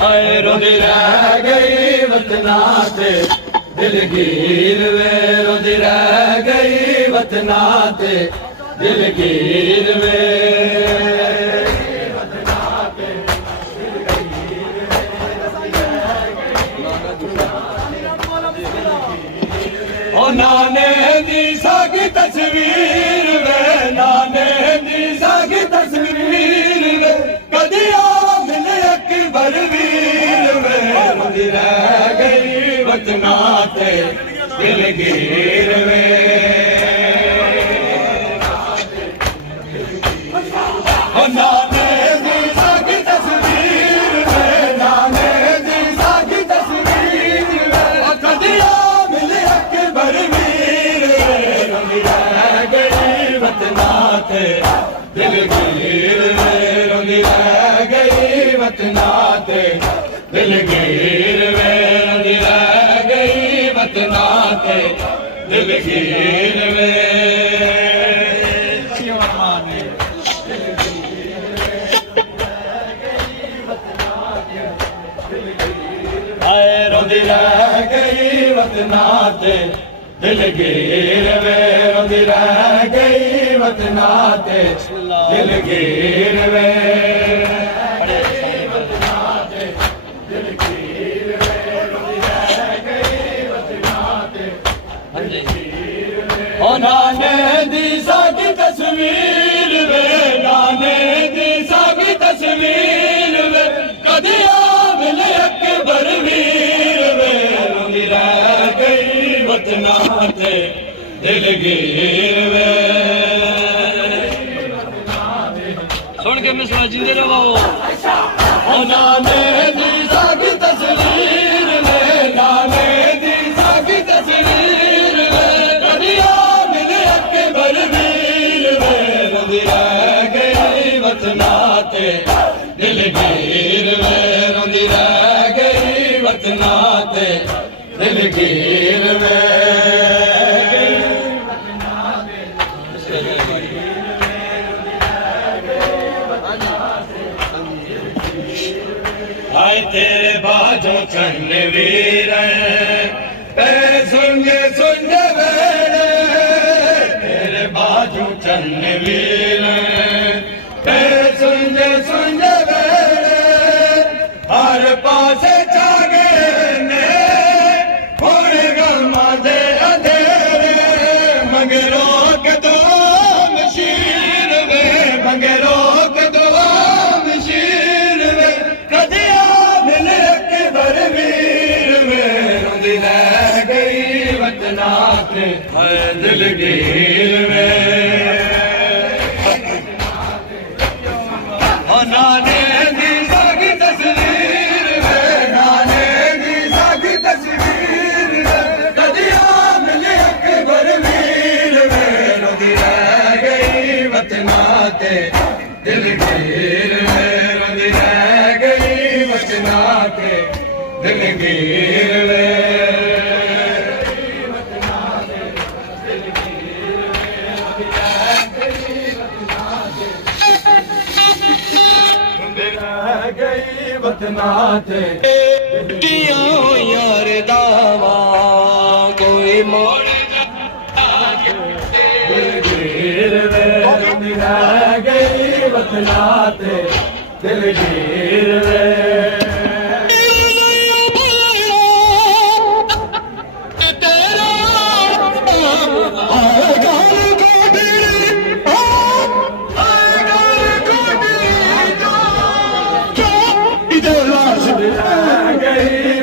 हाय रोंदी रह गई वतना ते दिलगीर वे, रोंदी रह गई वतना ते दिलगीर वे। ओ नाने दी सागी तस्वीर वे, नाने दी सागी तस्वीर वे, कदी आ मिले अकबर वीर वे, रोंदी रह गई वतना ते दिलगीर वे। ओ नाने दी सागी तस्वीर वे, नाने दी सागी तस्वीर वे, कदी आ मिले अकबर वीर वे, रोंदी रह गई वतना ते दिलगीर वे, रोंदी रह गई वतना ते दिलगीर वे, रोंदी रह गई वतना ते दिलगीर वे। रोंदी रह गई वतना ते दिलगीर वे, रोंदी रह गई वतना ते दिलगीर वे। ओ नाने दी सागी तस्वीर वे, नाने दी सागी तस्वीर वे, कदी आ मिले अकबर वीर वे, रोंदी रह गई वतना ते दिलगीर वे। सुन के मिसरा जिंदे रहो। ओ नाने दी सागी तस्वीर वे, नाने दी सागी तस्वीर वे, कदी आ मिले अकबर वीर वे, रोंदी रह गई वतना ते दिलगीर वे, रोंदी रह गई वतना ते दिलगीर वे। हाय तेरे बाजों चन्न वीर सुन वेड़े, तेरे बाजू चन्न वीर सुन वेड़े, हर पासे जागे ने हुण गमा दे अंधेरे, मंगरों के दो मशीर वे, मंगरों के दो मशीर वे, कदी आ मिले अकबर वीर वे, रोंदी रह गई वतना ते दिलगीर वे। ओ नाने दी सागी तस्वीर वे, नाने दी सागी तस्वीर वे, कदी आ मिले अकबर वीर वे, रोंदी रह गई वतना ते दिलगीर वे, रोंदी रह गई वतना ते दिलगीर वे। गई वतना ते टियों यार दावा कोई मोड़ दिलगीर वे, रोंदी रह गई वतना ते दिलगीर वे।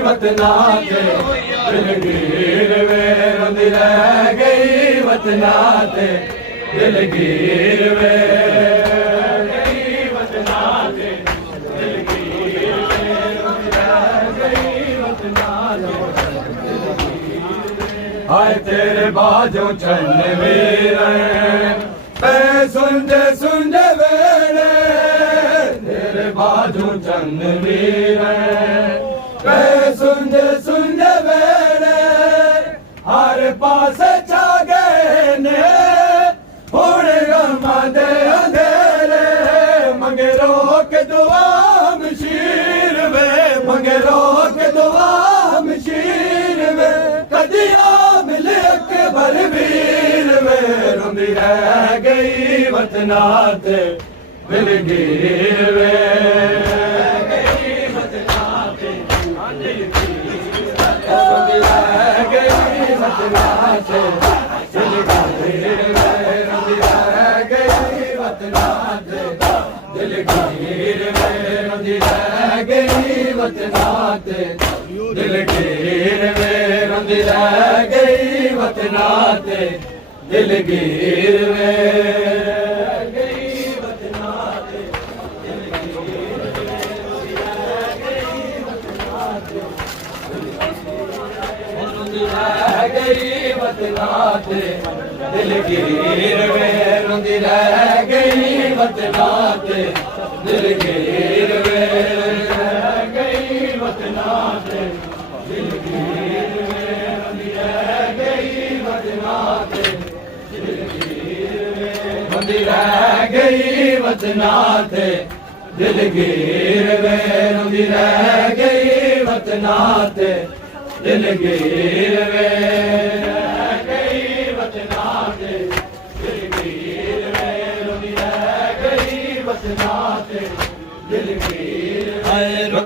वतना ते दिलगीर वे, रोंदी रह गई वतना ते दिलगीर वे। हाय तेरे बाजू चन्न वीर सुन वेड़े, तेरे बाजू चन्न वीर सुन वेड़े, हर पास जागे ने हुण गमा दे अंधेरे, मंगरों के दुआ मशीर वे, मंगरों के दुआ मशीर वे कदिया मिले अकबर वीर वे रोंदी रह गई वतना ते दिलगीर वे रोंदी रह गई वतना ते दिलगीर वे रोंदी रह गई वतना ते दिलगीर वे रोंदी रह गई वतना ते दिलगीर वे रोंदी रह गई वतना ते दिलगीर वे गई वतना ते दिलगीर वे रोंदी रह गई वतना ते दिलगीर वे रह गई वतना ते दिलगीर वे रोंदी रह गई वतना ते दिलगीर वे रोंदी रह गई वतना ते दिलगीर वे रोंदी रह गई वतना ते दिलगीर वे